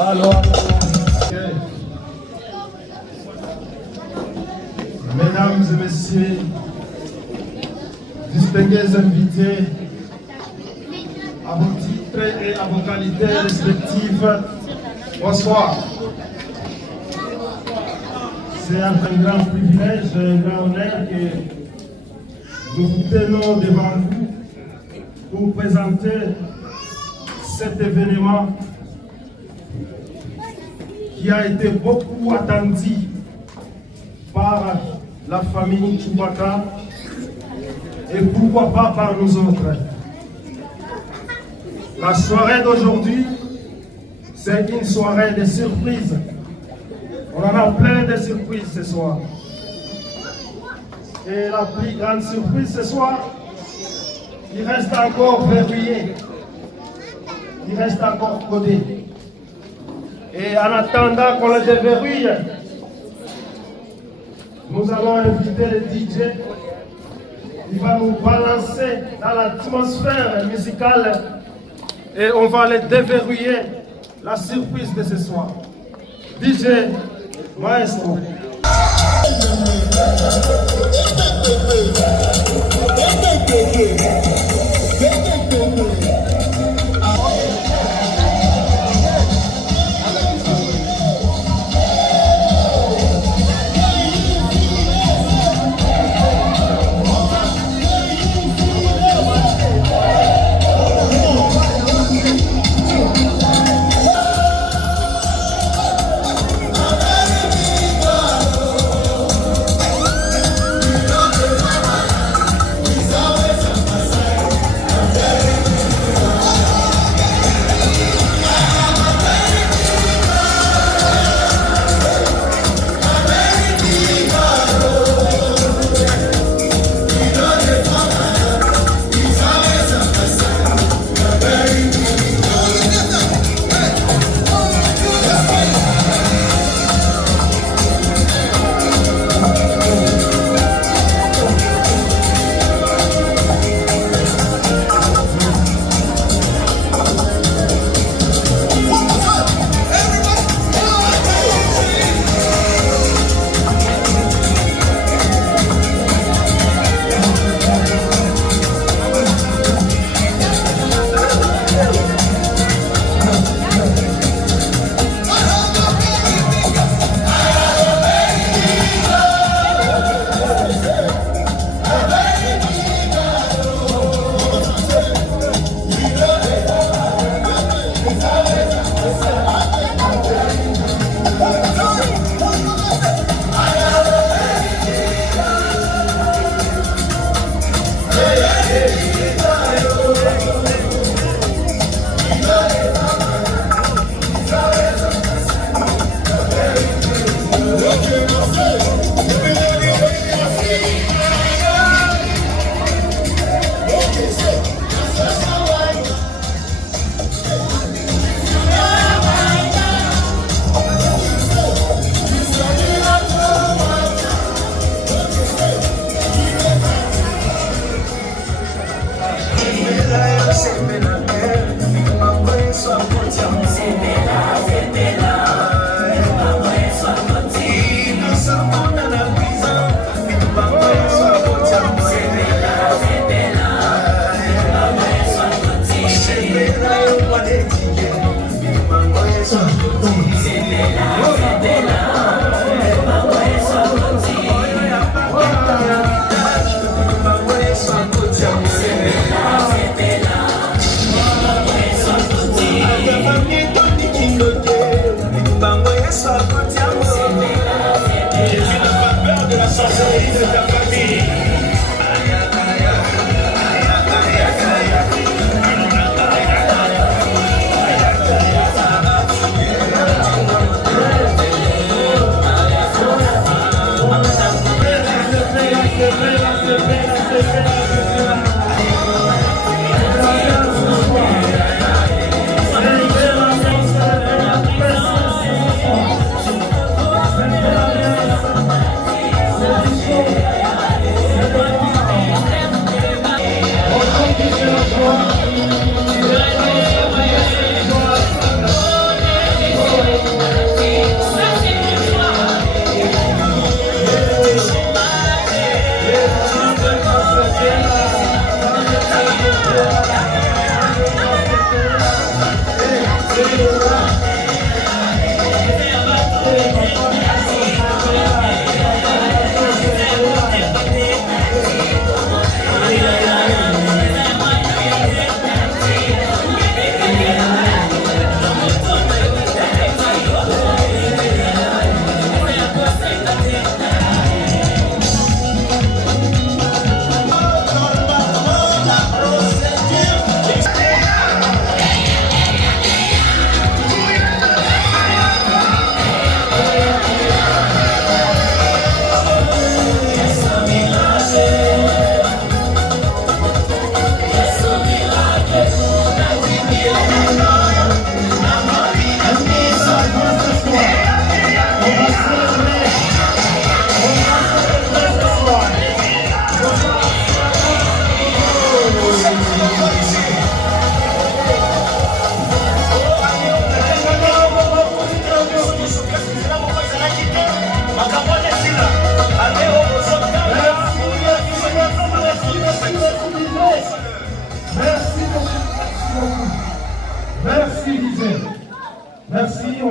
Alors, mesdames et messieurs, distingués invités, à vos titres et à vos qualités respectives, bonsoir. C'est un grand privilège, un grand honneur que nous vous tenons devant vous pour présenter cet événement qui a été beaucoup attendu par la famille Chewbacca et pourquoi pas par nous autres. La soirée d'aujourd'hui, c'est une soirée de surprises. On en a plein de surprises ce soir. Et la plus grande surprise ce soir, il reste encore verrouillé, il reste encore codé. Et en attendant qu'on le déverrouille, nous allons inviter le DJ. Il va nous balancer dans l'atmosphère musicale et on va le déverrouiller, la surprise de ce soir. DJ Maestro.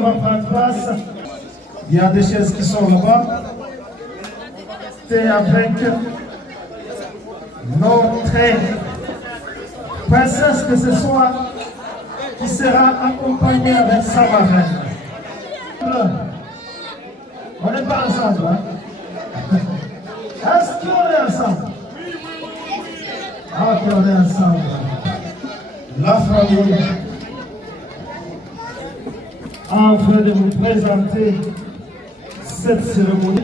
va prendre place. Il y a des chaises qui sont là-bas. C'est avec notre princesse de ce soir qui sera accompagnée avec sa marraine. On n'est pas ensemble, hein? Est-ce qu'on est ensemble? Ah, ok, on est ensemble. La famille en train de vous présenter cette cérémonie.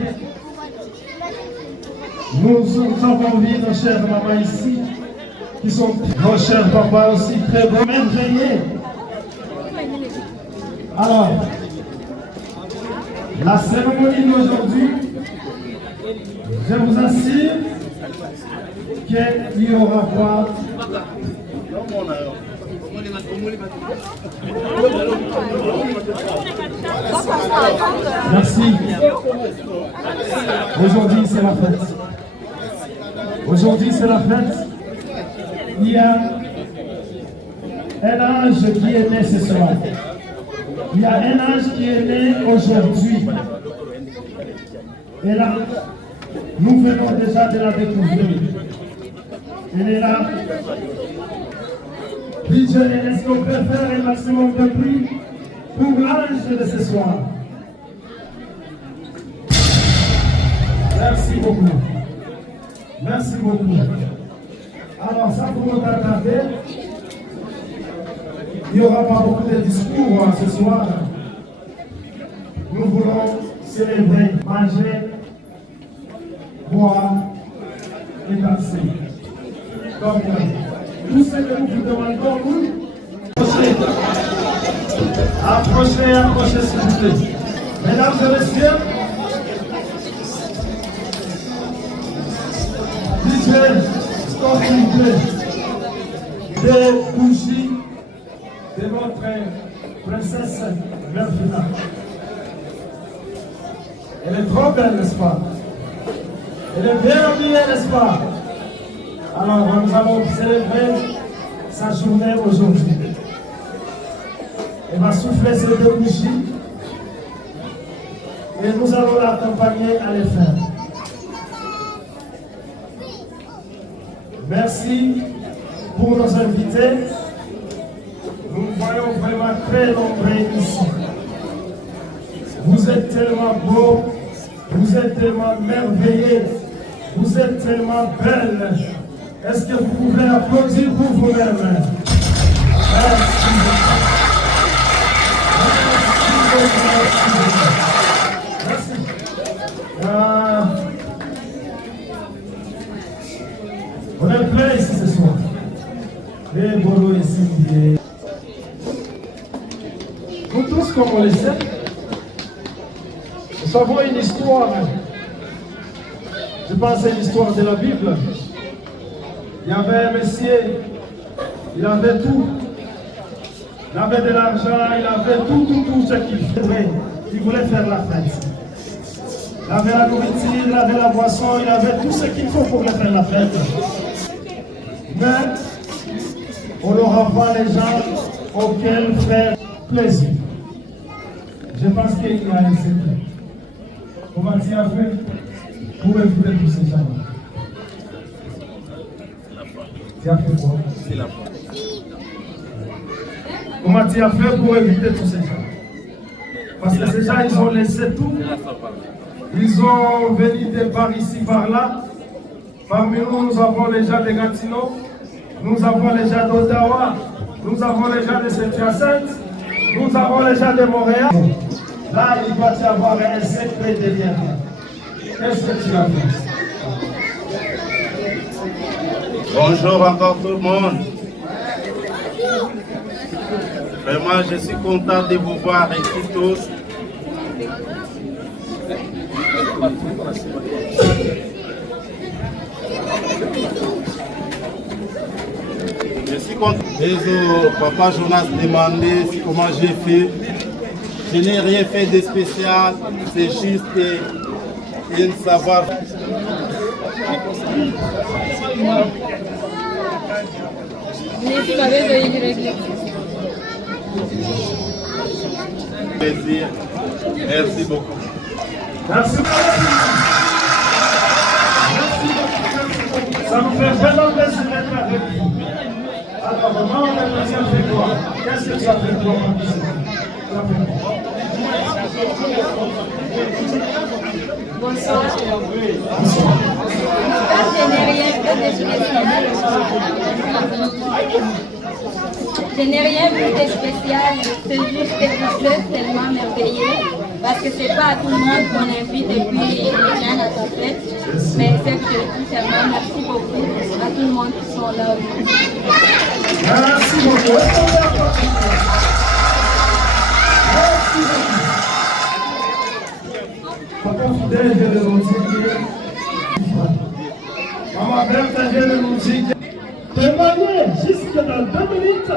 Nous avons vu nos chers mamans ici, qui sont nos chers papas aussi très bons, merveilleux. Alors, la cérémonie d'aujourd'hui, je vous assure qu'il n'y aura pas merci. Aujourd'hui, c'est la fête. Aujourd'hui, c'est la fête. Il y a un ange qui est né ce soir. Il y a un ange qui est né aujourd'hui. Et là, nous venons déjà de la découvrir. Elle est là. DJ, est-ce qu'on peut faire un maximum de bruit pour l'ange de ce soir? Merci beaucoup. Merci beaucoup. Alors, ça pour nous tarder, il n'y aura pas beaucoup de discours ce soir. Nous voulons célébrer, manger, boire et danser. Donc, tout ce que nous vous demandons, nous, approchez, s'il vous plaît. Mesdames et messieurs, DJ, s'il vous plaît, des bougies de notre princesse Mervina. Elle est trop belle, n'est-ce pas? Elle est bien habillée, n'est-ce pas? Alors, nous allons célébrer sa journée aujourd'hui. Elle va souffler ces deux bougies et nous allons l'accompagner à les faire. Merci pour nos invités. Nous voyons vraiment très nombreux ici. Vous êtes tellement beaux, vous êtes tellement merveilleux, vous êtes tellement belles. Est-ce que vous pouvez applaudir pour vous-même? Merci. On est plein ici ce soir. Les bolos ici. Nous tous, comme on le sait, nous savons une histoire. Je pense à l'histoire de la Bible. Il y avait un monsieur, il avait tout. Il avait de l'argent, il avait tout ce qu'il voulait. Il voulait faire la fête. Il avait la nourriture, il avait la boisson, il avait tout ce qu'il faut pour faire la fête. Mais on n'aura pas les gens auxquels faire plaisir. Je pense qu'il y a un secret. On va dire un peu pour éviter tous ces gens-là. Tu as fait quoi? C'est la foi. Comment tu as fait pour éviter tous ces gens? Parce que ces gens, ils ont laissé tout. Ils ont venu de par ici, par là. Parmi nous, nous avons les gens de Gatineau. Nous avons les gens d'Ottawa. Nous avons les gens de Saint-Hyacinthe. Nous avons les gens de Montréal. Là, il va y avoir un secret derrière. Qu'est-ce que tu as fait? Bonjour encore tout le monde. Vraiment, je suis content de vous voir ici tous. Je suis content. Papa Jonas demandait comment j'ai fait. Je n'ai rien fait de spécial, c'est juste un savoir. Plaisir. Merci beaucoup. Merci beaucoup. Ça nous fait vraiment plaisir d'être avec vous. Alors, maman, la deuxième fait quoi? Qu'est-ce que tu as fait toi, mon fils? Bonsoir. Je n'ai rien fait de spécial. Je n'ai rien vu de spécial, c'est juste quelque chose tellement merveilleux. Parce que c'est pas à tout le monde qu'on invite depuis les gens à ta fête. Mais c'est que je dis seulement merci beaucoup à tout le monde qui sont là aujourd'hui. Merci beaucoup. Papa fidèle vient de nous dire que Maman Berthe vient de nous dire que témoignez jusque dans 2 minutes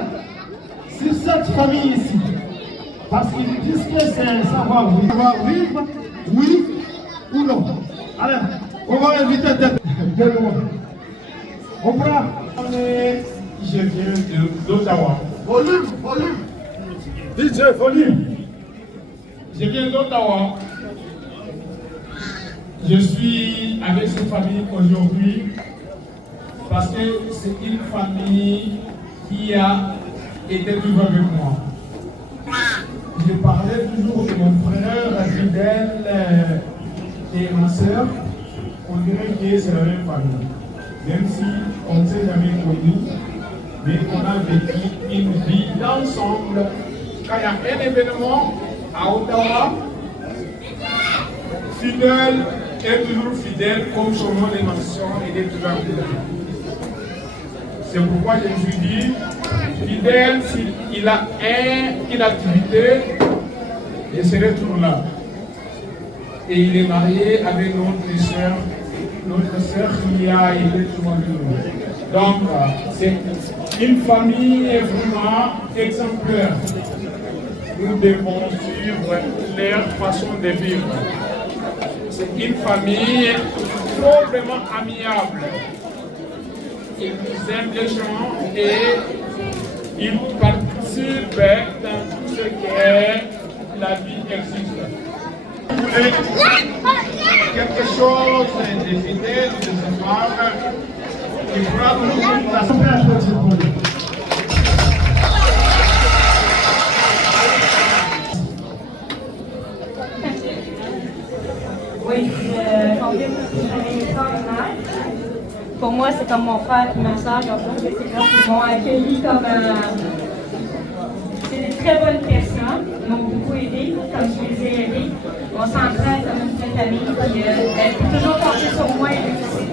sur cette famille ici. Parce qu'ils disent que c'est un savoir-vivre, oui ou non. Allez, on va inviter de loin. On prend. Je viens d'Ottawa. Volume. DJ, volume. Je viens d'Ottawa. Je suis avec cette famille aujourd'hui parce que c'est une famille qui a été toujours avec moi. Je parlais toujours de mon frère fidèle et ma soeur. On dirait que c'est la même famille. Même si on ne s'est jamais connus, mais on a vécu une vie d'ensemble. Quand il y a un événement à Ottawa, fidèle est toujours fidèle, comme son nom le mentionne, il est toujours fidèle. C'est pourquoi je me suis dit, fidèle, s'il a une activité, je serai toujours là. Et il est marié avec notre sœur qui a été toujours avec nous. Donc, c'est une famille vraiment exemplaire. Nous devons suivre leur façon de vivre. C'est une famille vraiment amiable. Ils aiment les gens et ils participent dans tout ce que la vie existe. Vous voulez quelque chose de fidèle, de semblable, il faudra toujours la Oui, pour moi, c'est comme mon frère et ma soeur. Donc, c'est ces gens qui m'ont accueilli comme c'est des très bonnes personnes. Ils m'ont beaucoup aidé, comme je les ai aidés. On s'entraide comme une vraie famille. Puis, elle peut toujours compter sur moi et lui aussi.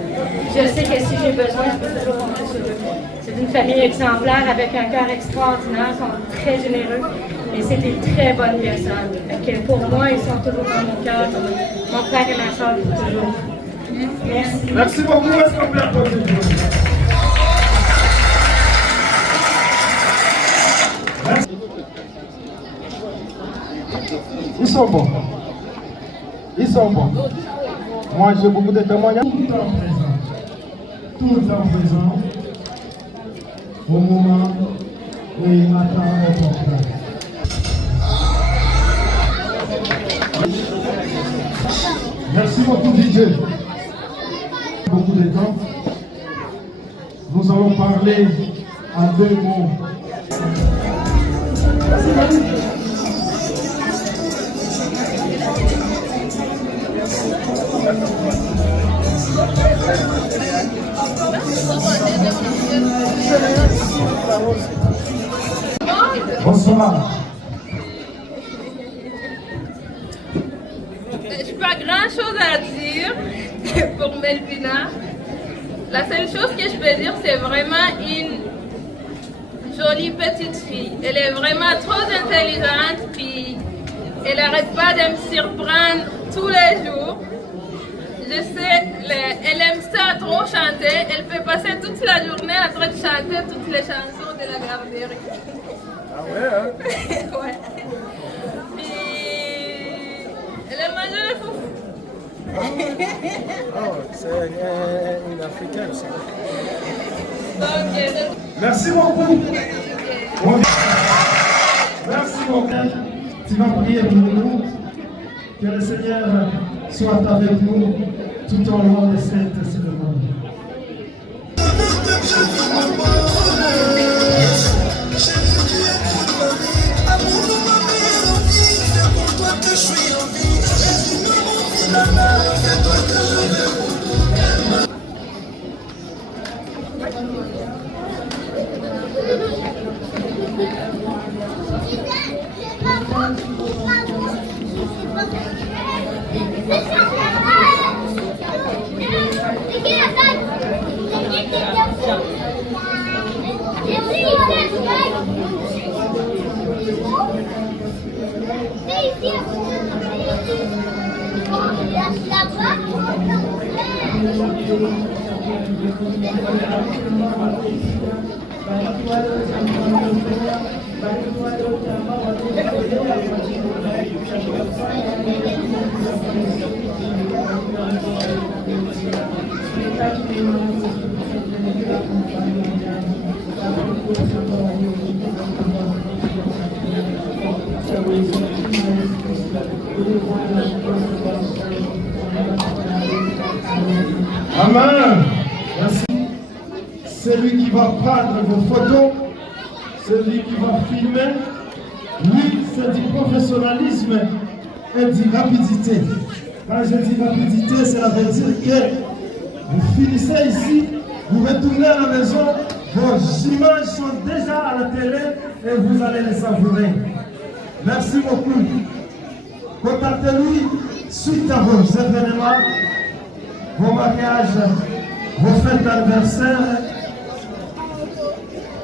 Je sais que si j'ai besoin, je peux toujours compter sur eux. C'est une famille exemplaire avec un cœur extraordinaire. Ils sont très généreux. Et c'est des très bonnes personnes. Que pour moi, ils sont toujours dans mon cœur. Mon frère et ma soeur, toujours. Merci. Merci beaucoup. Est-ce qu'on peut applaudir? Merci. Ils sont bons. Ils sont bons. Moi, j'ai beaucoup de témoignages. Tout le temps présent. Tout le temps présent. Au moment où il m'attend au portrait. Merci beaucoup, DJ. Beaucoup de temps. Nous allons parler en 2 mots. Bonsoir. Je n'ai pas grand chose à dire pour Melvina. La seule chose que je peux dire, c'est vraiment une jolie petite fille. Elle est vraiment trop intelligente, puis elle n'arrête pas de me surprendre tous les jours. Je sais, elle aime ça trop chanter. Elle peut passer toute la journée en train de chanter toutes les chansons de la garderie. Ah ouais, hein? Ouais. Puis, elle aime manger les foufous. Oh, c'est une africaine, ça. Donc, Merci beaucoup. Merci beaucoup. tu vas prier pour nous. Que le Seigneur soit avec nous tout au long de cette cérémonie. Amen. Merci. Celui qui va prendre vos photos, celui qui va filmer, lui, c'est du professionnalisme et du rapidité. Quand je dis rapidité, cela veut dire que vous finissez ici, vous retournez à la maison, vos images sont déjà à la télé et vous allez les savourer. Merci beaucoup. Contactez-lui suite à vos événements, vos mariages, vos fêtes d'anniversaire,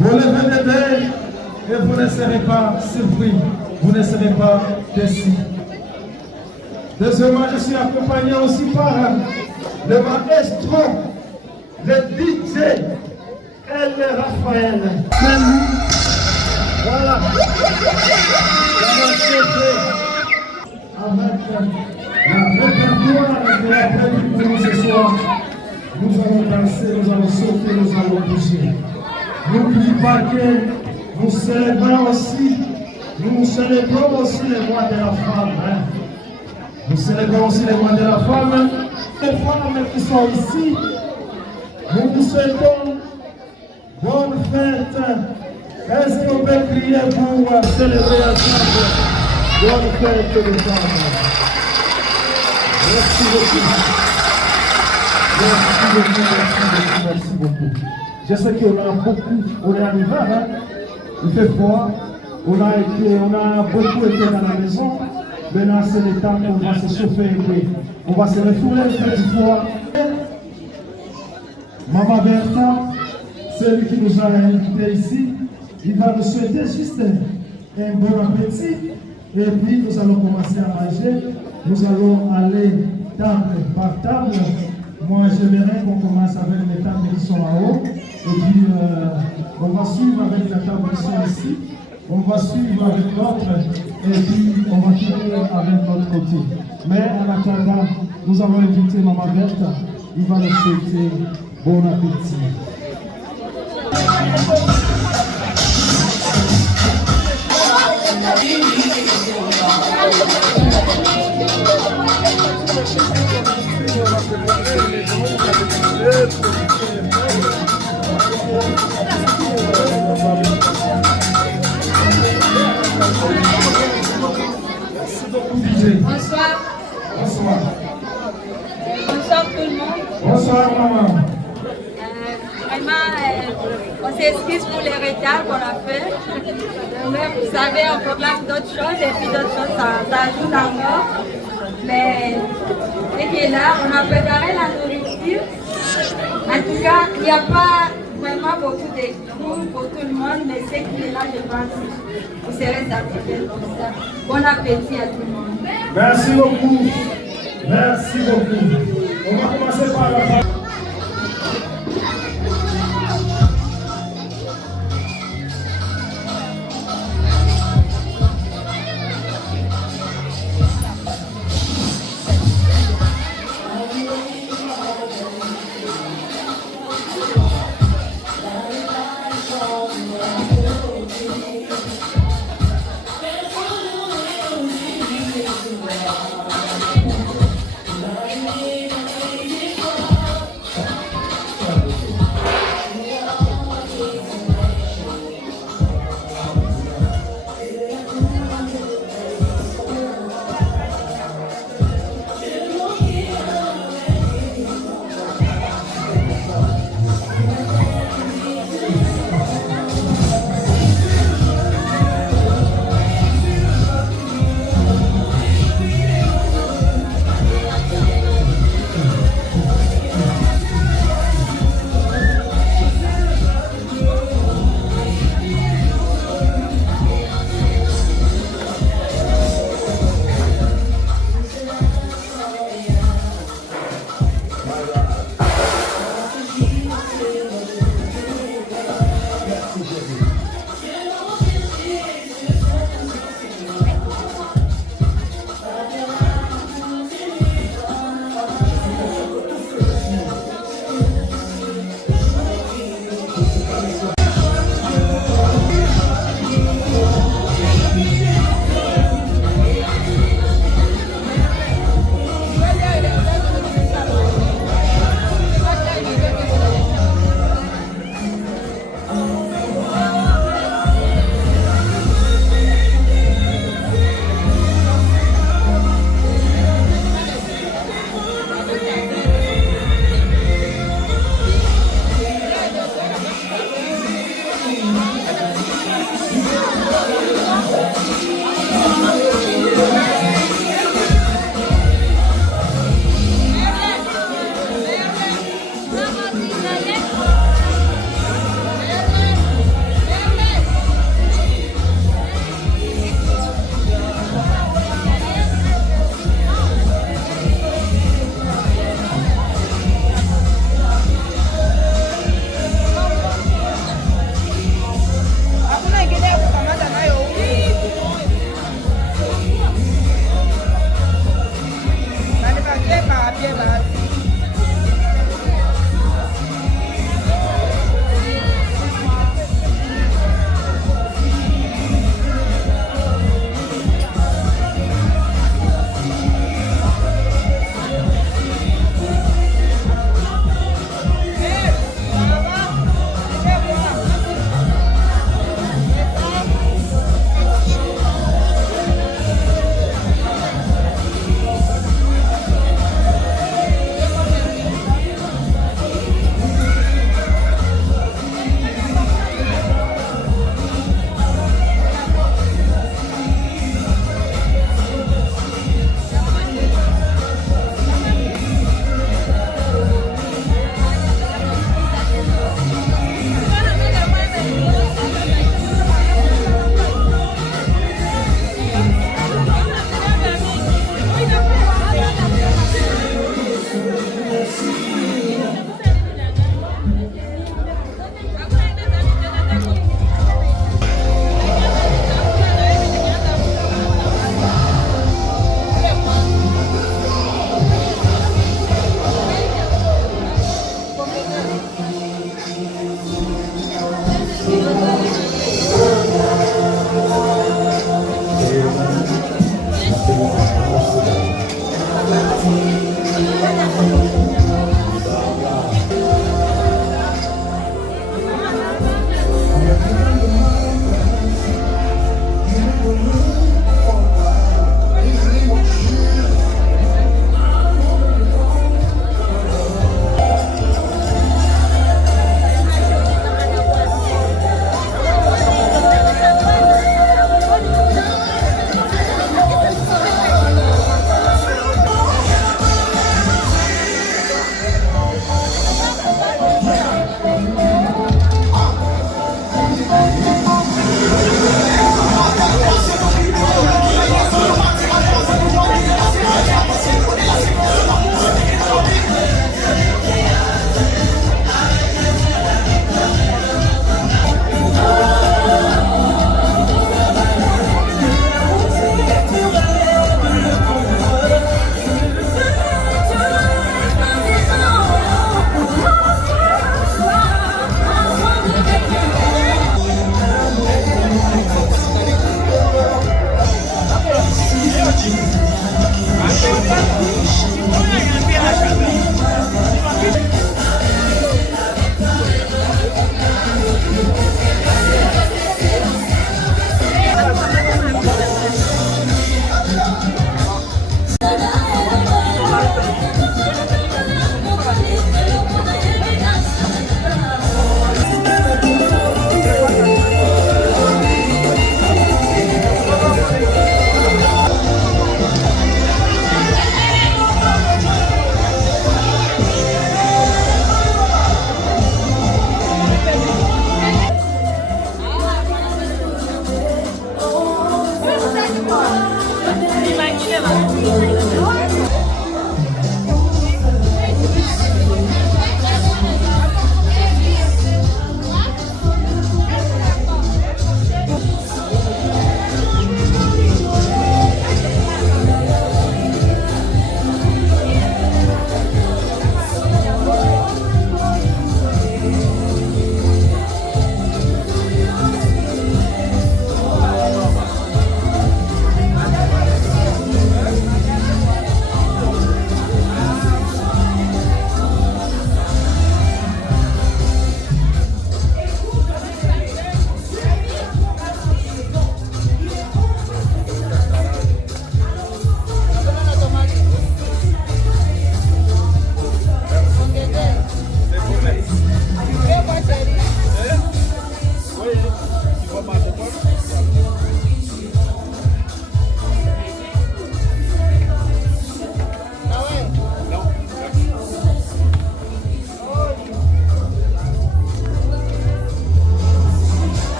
vos levées de deuil, et vous ne serez pas surpris, vous ne serez pas déçus. Deuxièmement, je suis accompagné aussi par le maestro, le DJ, et le Raphaël. Voilà. Avec la répertoire de la prévue pour nous ce soir, nous allons danser, nous allons sauter, nous allons bouger. N'oubliez pas que nous célébrons aussi les mois de la femme. Nous célébrons aussi les mois de la femme. Les femmes qui sont ici, nous vous souhaitons bonne fête. Est-ce qu'on peut crier pour célébrer ensemble? Bonne fête les femmes. Merci beaucoup. Merci beaucoup. Je sais qu'on a beaucoup, on est en hiver, hein? Il fait froid, on a beaucoup été dans la maison. Maintenant c'est le temps qu'on va se chauffer un peu. On va se refouler une petite fois. Maman Bertha, celui qui nous a invités ici, il va nous souhaiter juste un bon appétit. Et puis nous allons commencer à manger. Nous allons aller table par table. Moi j'aimerais qu'on commence avec les tables qui sont là-haut. Et puis on va suivre avec la table qui sont ici. On va suivre avec l'autre. Et puis on va finir avec l'autre côté. Mais en attendant, nous avons invité Maman Bertha. Il va nous souhaiter bon appétit. Bonsoir. Bonsoir. Bonsoir tout le monde. Bonsoir maman. Vraiment, on s'excuse pour les retards qu'on a fait. Mais vous savez, on proclame d'autres choses et puis d'autres choses, ça ajoute encore. Mais dès qu'il est là, on a préparé la nourriture. En tout cas, il n'y a pas vraiment beaucoup de groupes pour tout le monde, mais ce qui est là, je pense, vous serez satisfaits comme ça. Bon appétit à tout le monde. Merci beaucoup. Merci beaucoup. On va commencer par la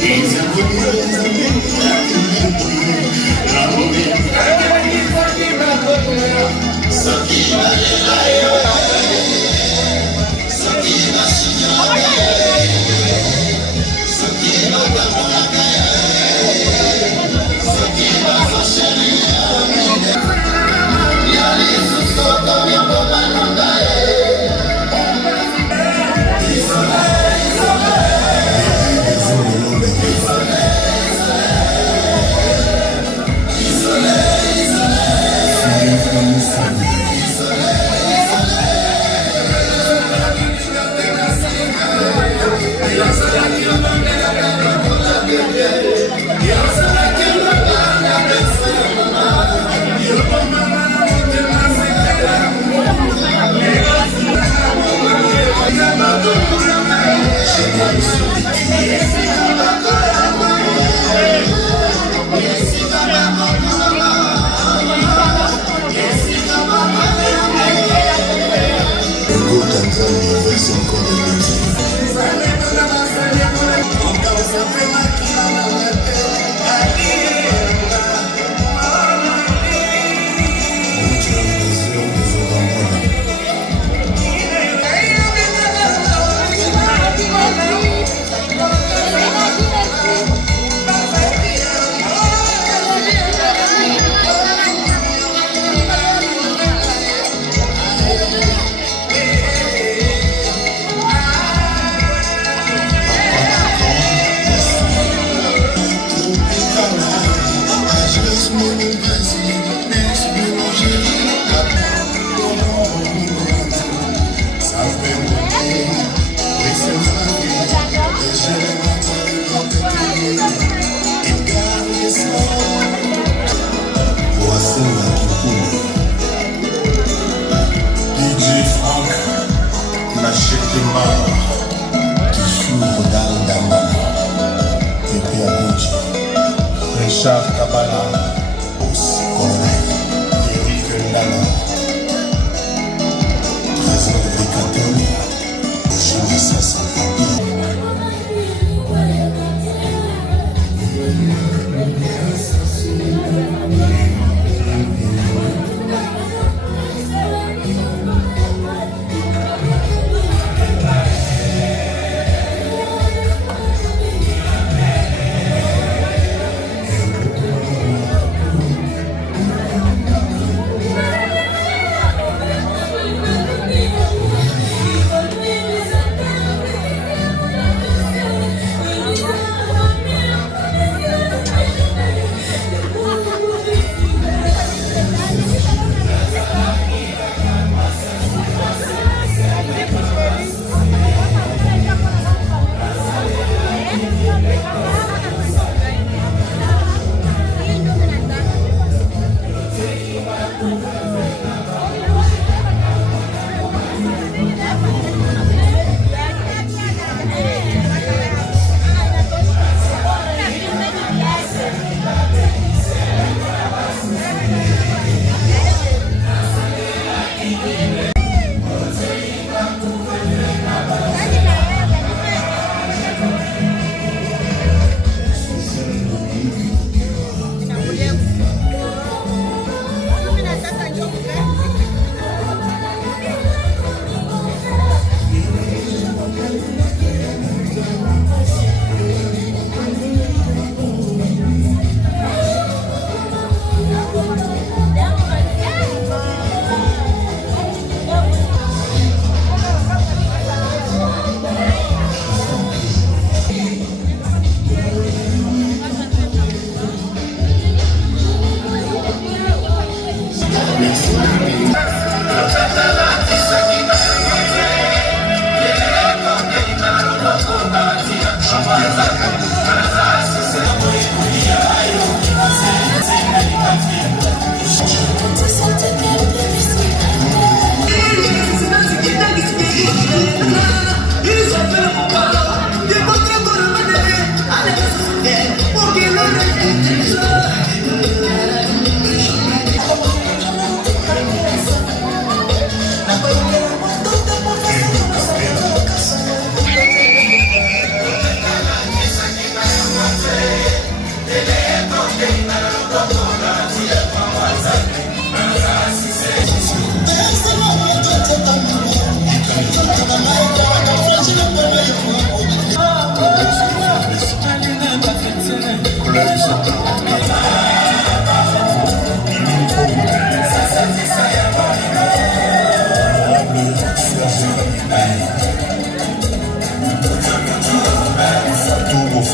Jesus. Richard Kabala, aussi colonel, Eric Ndala, trésor de catholique, Jules Sassan.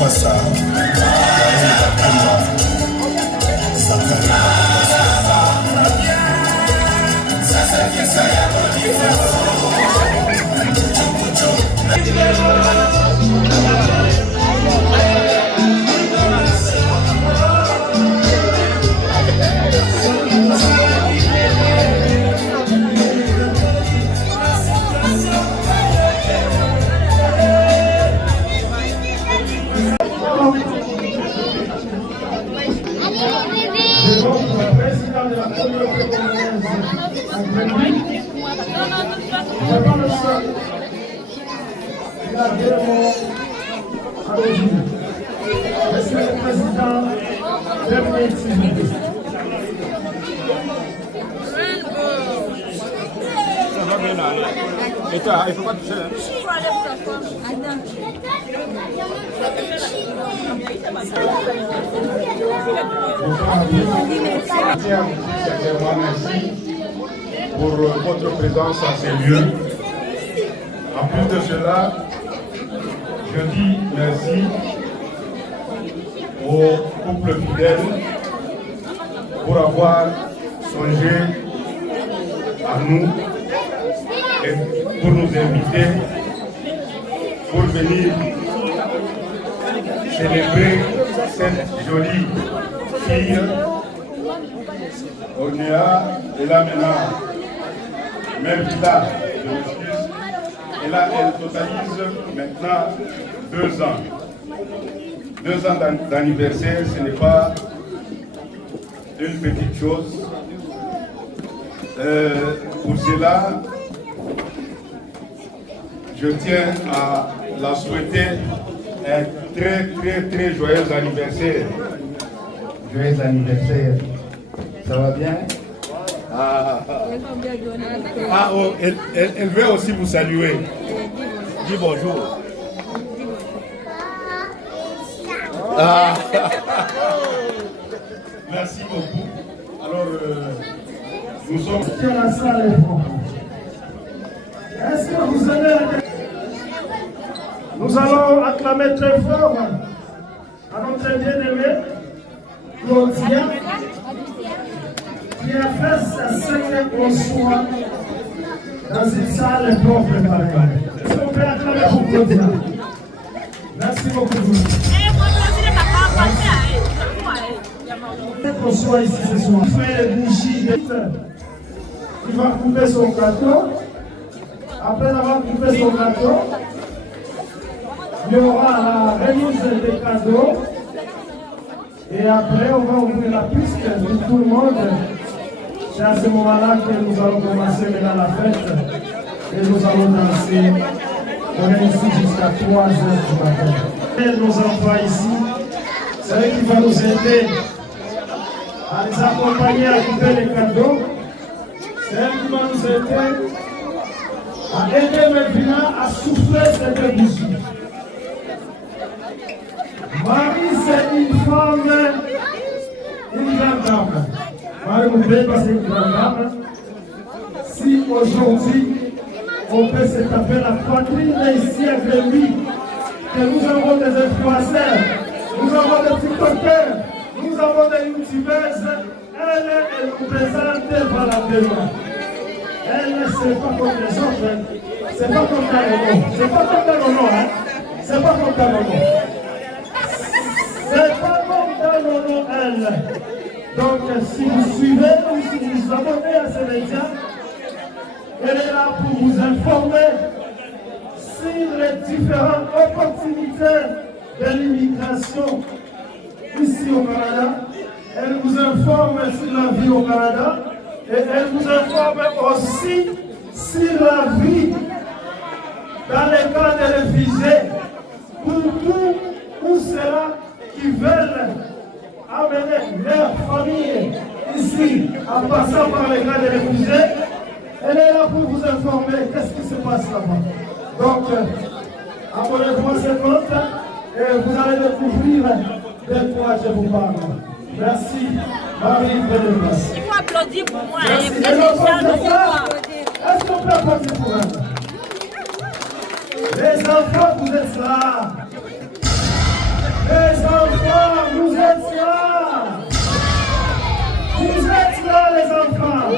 Face à Monsieur le Président, dernier s'il Ça va bien aller. Et toi, il ne faut pas toucher. Merci pour votre présence à ces lieux. En plus de cela, je dis merci au couple fidèle pour avoir songé à nous et pour nous inviter pour venir célébrer cette jolie fille. Onea est là maintenant, Melvila, je m'excuse, et là elle totalise maintenant 2 ans. 2 ans d'anniversaire, ce n'est pas une petite chose. Pour cela, je tiens à la souhaiter un très joyeux anniversaire. Joyeux anniversaire. Ça va bien? Oh, elle veut aussi vous saluer. Dis bonjour. Merci beaucoup. Alors, nous sommes dans la salle. Est-ce que vous allez... Nous allons acclamer très fort à notre bien-aimé Claudia, qui a fait sa 5e soir dans une salle propre pareille. Est-ce qu'on peut acclamer pour Claudia? Merci beaucoup. Qu'on soit ici ce soir. Il fait les bougies. Il va couper son gâteau. Après avoir coupé son gâteau, il y aura la remise des cadeaux. Et après, on va ouvrir la piste pour tout le monde. C'est à ce moment-là que nous allons commencer maintenant la fête. Et nous allons danser. On est ici jusqu'à 3 heures du matin. Et nos enfants ici, c'est eux qui vont nous aider à les accompagner à couper les cadeaux. C'est eux qui vont nous aider à aider maintenant à souffler cette bougie. Marie, c'est une femme, une grande dame. Marie, vous pouvez passer une grande dame. Si aujourd'hui, on peut se taper la poitrine ici avec lui, que nous avons des influenceurs, nous avons des tiktokers, nous avons des youtubeuses, elle nous présente valablement. Elle, c'est pas comme les autres, c'est pas comme Tarono, c'est pas comme Tarono, hein, c'est pas comme Tarono. C'est pas comme Tarono, elle. Donc, si vous suivez ou si vous vous abonnez à ces médias, elle est là pour vous informer sur les différentes opportunités de l'immigration ici au Canada. Elle vous informe sur la vie au Canada et elle vous informe aussi sur la vie dans les camps de réfugiés pour tous ceux qui veulent amener leur famille ici en passant par les camps de réfugiés. Elle est là pour vous informer qu'est-ce qui se passe là-bas. Donc, abonnez-vous à ce compte et vous allez découvrir de quoi je vous parle. Merci, Marie Bénévas. Il faut applaudir pour moi. Merci. Est-ce qu'on peut applaudir pour elle? Les enfants, vous êtes là. Les enfants, vous êtes là. Vous êtes là, les enfants.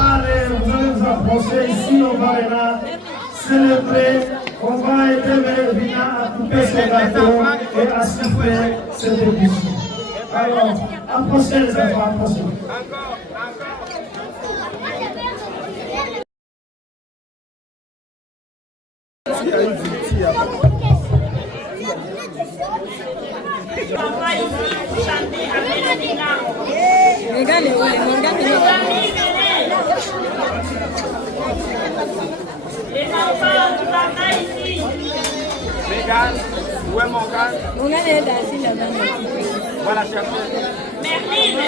Allez, vous allez vous approcher ici, on va maintenant célébrer, on va aider Mélvina à couper son gâteau et à souffler ses bougies. Alors, approchez les enfants, approchez. Les enfants, tout ça ici. Mégane, où est mon gars? Mon gars est assis là-bas. Voilà, chercher. Merline.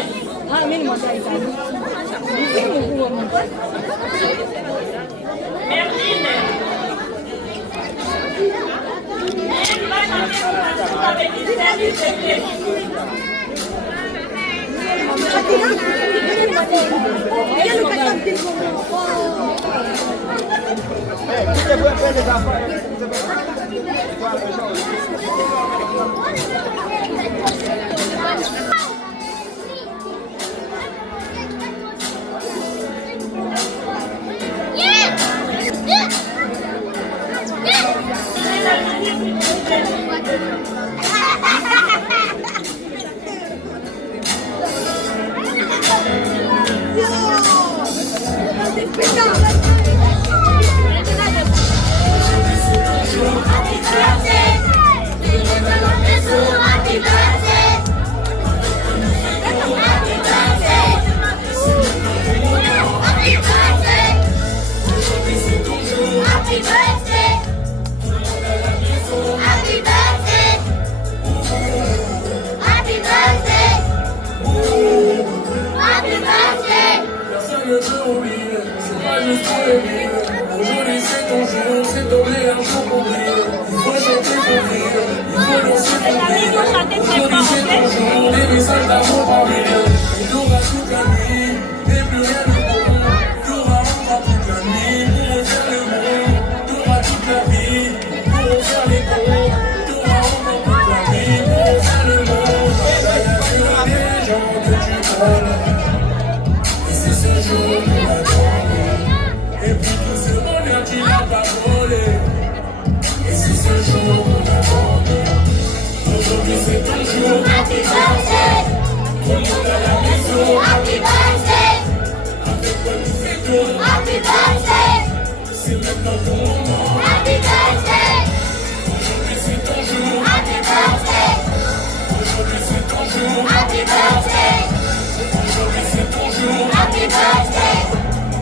Ah, mais moi, ça y est. Merline. Elle va chanter avec une service de le mieux. Aujourd'hui c'est ton jour, c'est ton meilleur jour pour briller. Il faut chanter pour rire, il faut danser pour rire. Aujourd'hui c'est ton jour, des messages d'amour par milliers. Il aura toute la nuit, et plus rien ne pourra. Il aura encore toute la nuit pour refaire le monde. Il aura toute la vie pour refaire les comptes. Il aura encore toute la vie pour refaire le monde. Là y'a que des gens que tu connais. Et c'est ce jour qu'on attend. Et puis tout ce bonheur tu n'as pas volé. Et c'est ce jour qu'on attend. Aujourd'hui c'est ton jour. Happy birthday. Tout le monde à la maison. Happy birthday. Avec quoi nous fêtons. Happy birthday. C'est maintenant ton moment. Happy birthday. Aujourd'hui c'est ton jour. Happy birthday. Aujourd'hui c'est ton jour. Happy birthday. Aujourd'hui c'est ton jour. Happy birthday.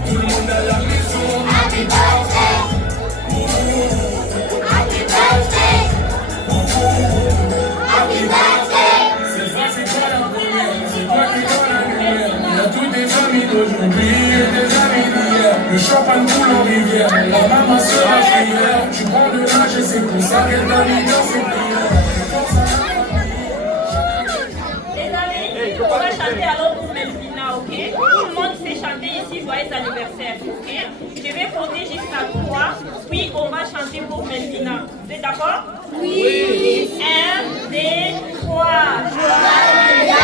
Tout le monde à la maison. Happy birthday. Happy birthday. Happy birthday. C'est ça, c'est quoi la première? C'est toi qui donne la lumière. Il y a tous tes amis d'aujourd'hui et tes amis d'hier. Le champagne coule en rivière. La maman sera fière. Tu prends de l'âge et c'est pour ça qu'elle t'a mis dans ses prières. Les amis, on va chanter alors pour Melvina, ok? Tout le monde sait chanter ici, joyeux anniversaire, ok? Je vais compter jusqu'à 3, puis on va chanter pour Melvina. Vous êtes d'accord? Oui! 1, 2, 3. Joyeux anniversaire!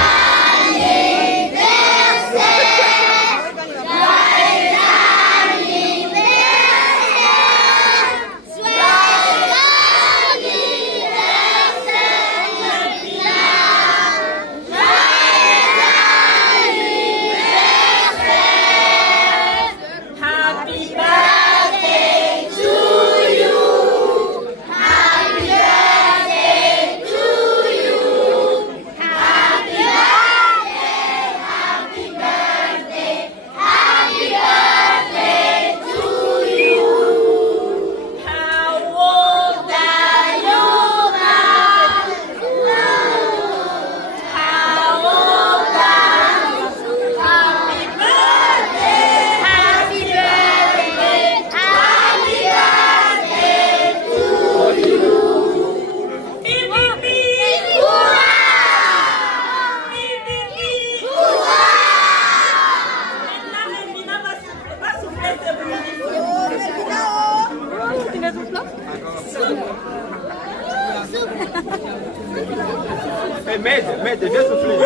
Mais viens souffler.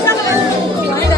Attention!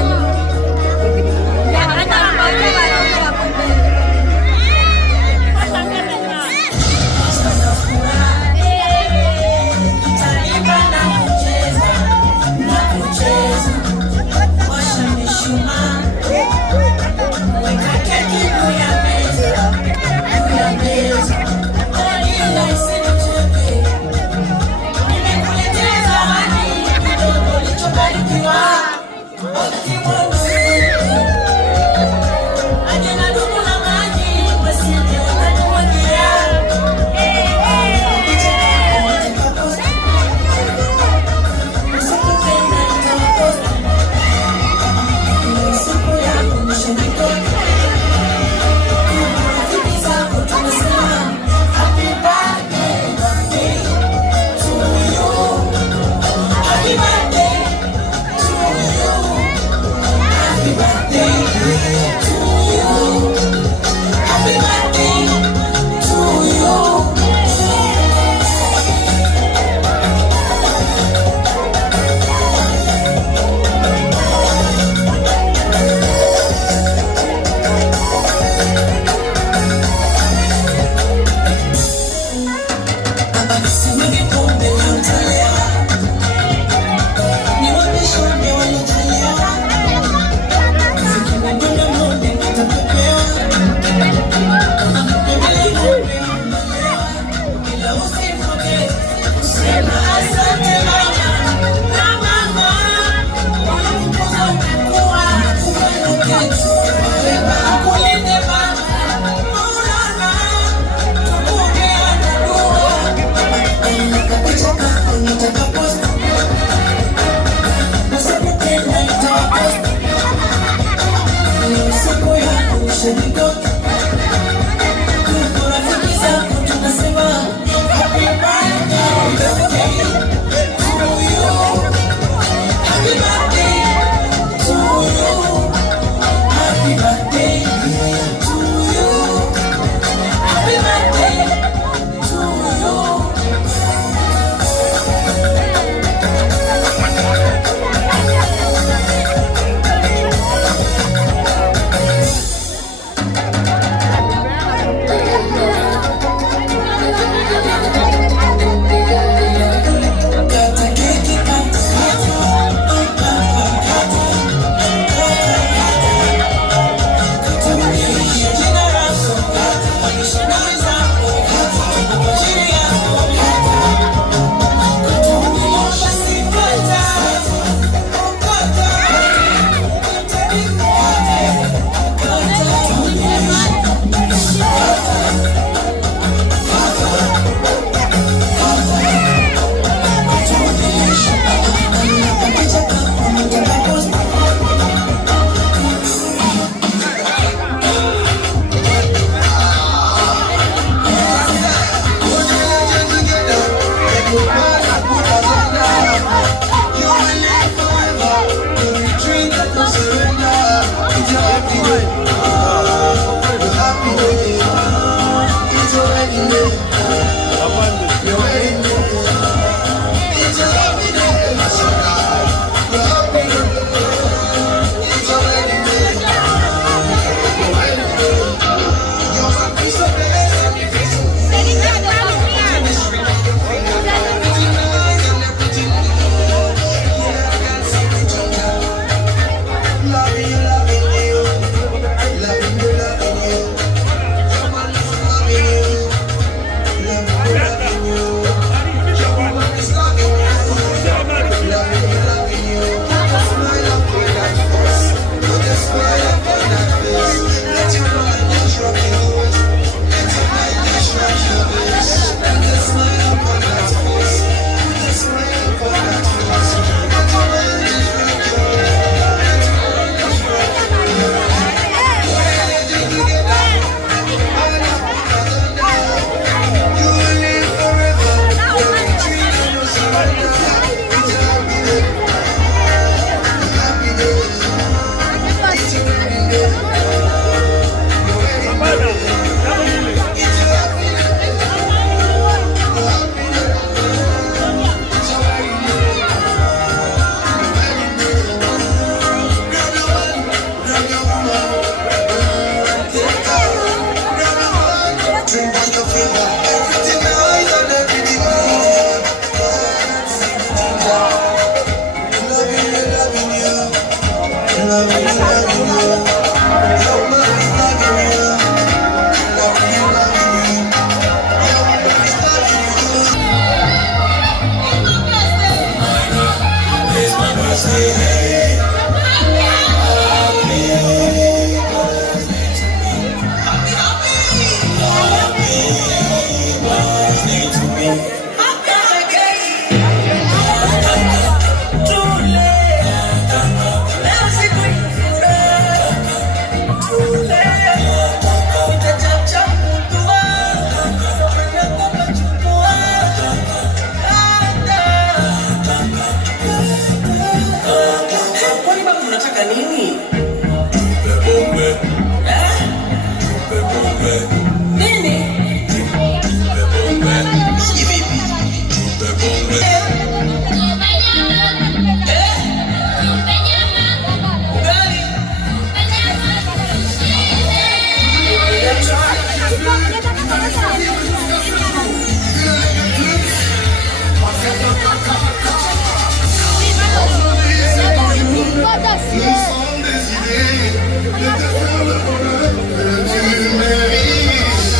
Nous sommes décidés de te faire le bonheur que tu mérites.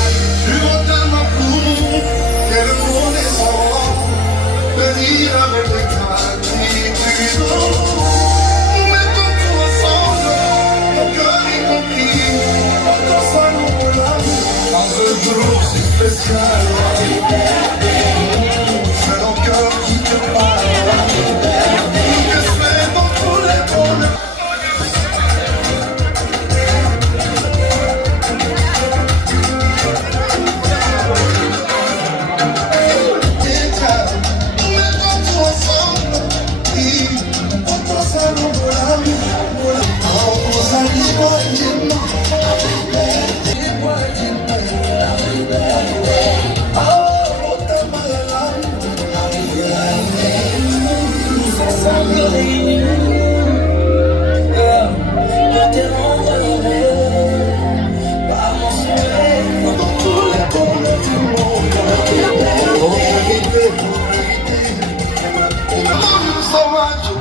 Tu vas tellement pour que le monde est sans le dire avec gratitude. Nous mettons tout ensemble, mon cœur y compris. Dans ça nous l'amour, en ce jour si spécial. C'est ton cœur qui te parle. Que je fais dans tous les bonheurs.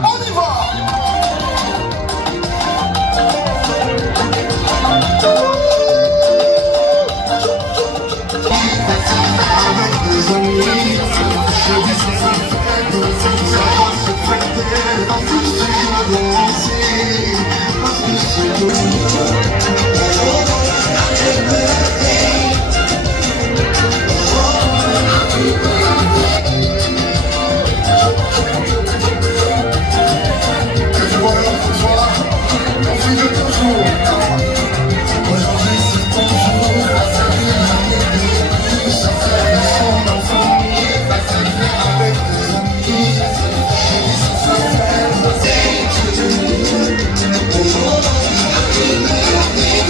On y va! Avec des amis, je dis sans affaire, ça va se fêter, en plus tu vas danser, parce que c'est tout. Que je vois là pour toi, on vit de toujours. Aujourd'hui c'est ton jour, ça fait son enfant, avec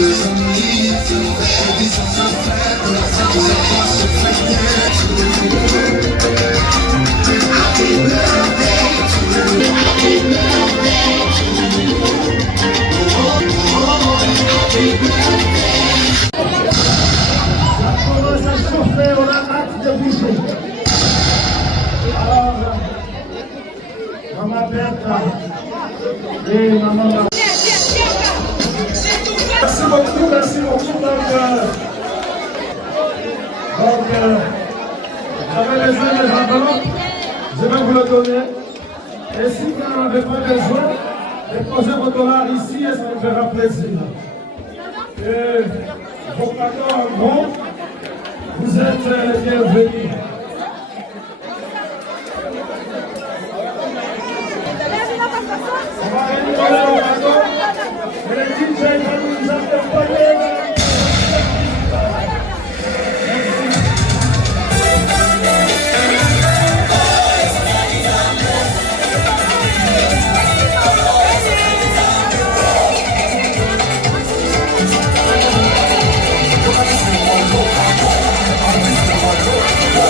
des amis, ça commence à chauffer, on a hâte de bouger. Alors, Maman Bertha et Maman. Merci beaucoup, merci beaucoup. Donc, j'avais besoin des enveloppes, je vais vous le donner. Et si vous n'en avez pas besoin, déposez vos dollars ici et ça me fera plaisir. Et vos cadeaux en gros, vous êtes les bienvenus. On va récupérer vos cadeaux et le DJ va nous accompagner. Thank you.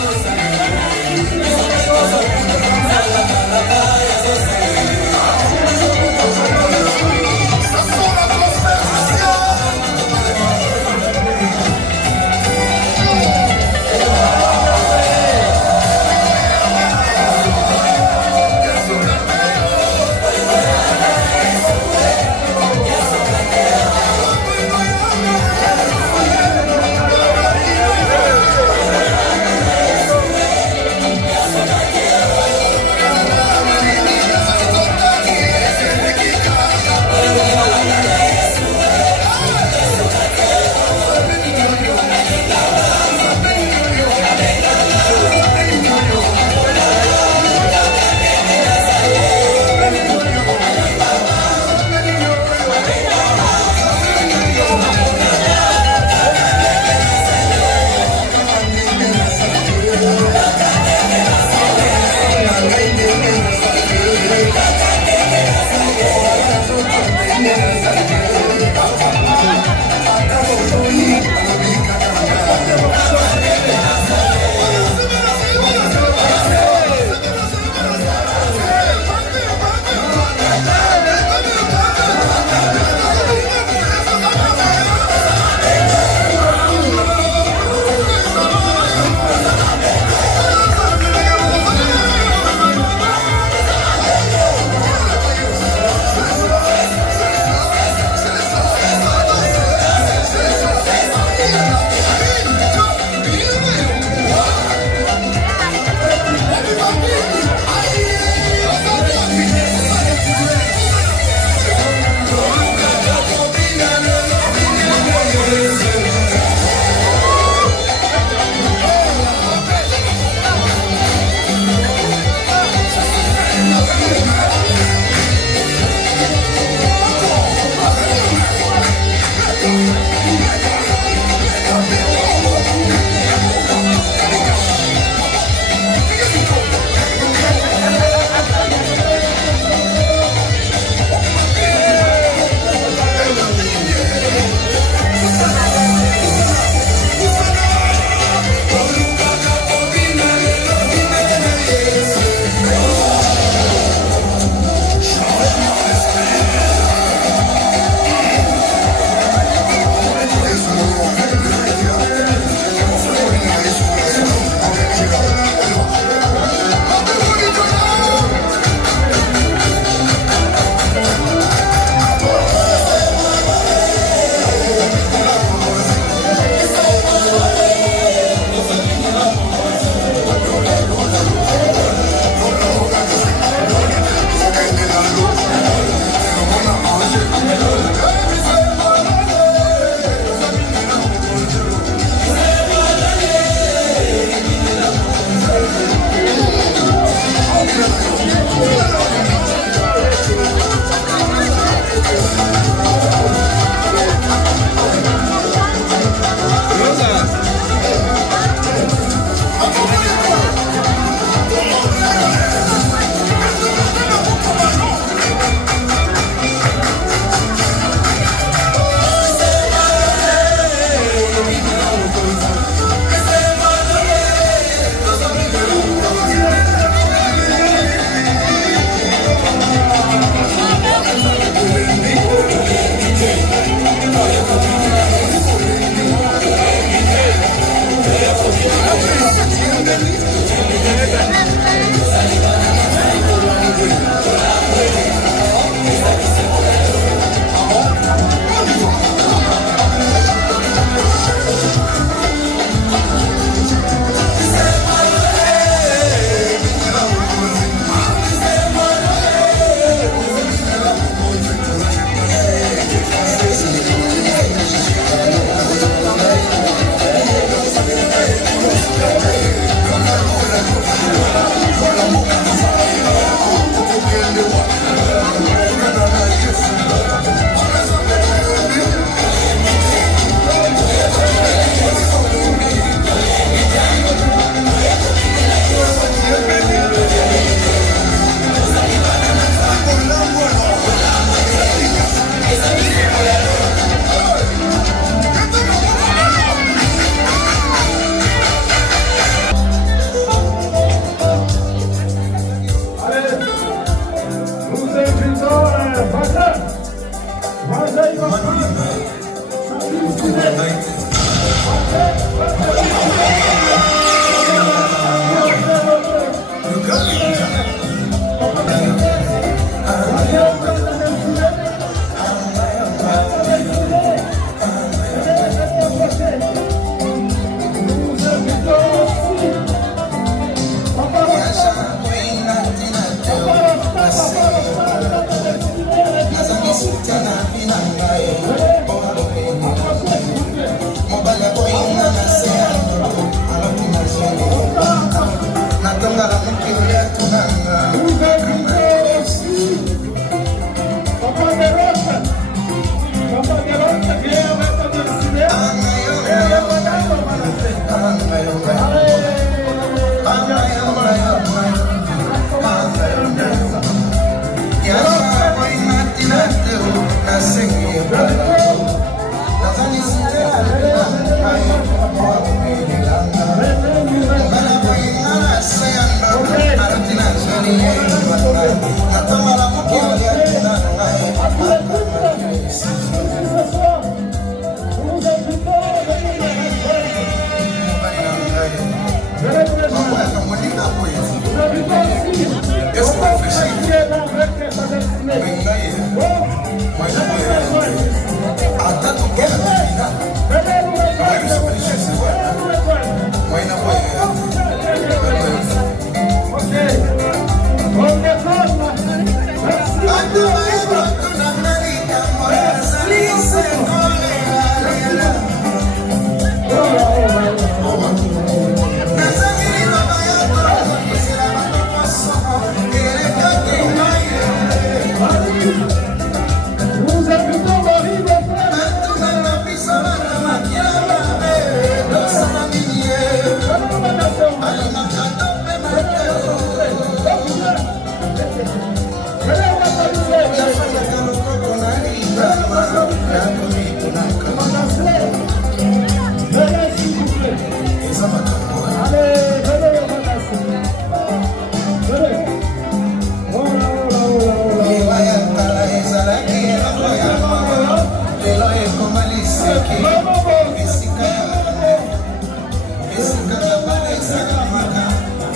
Yes,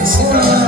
It's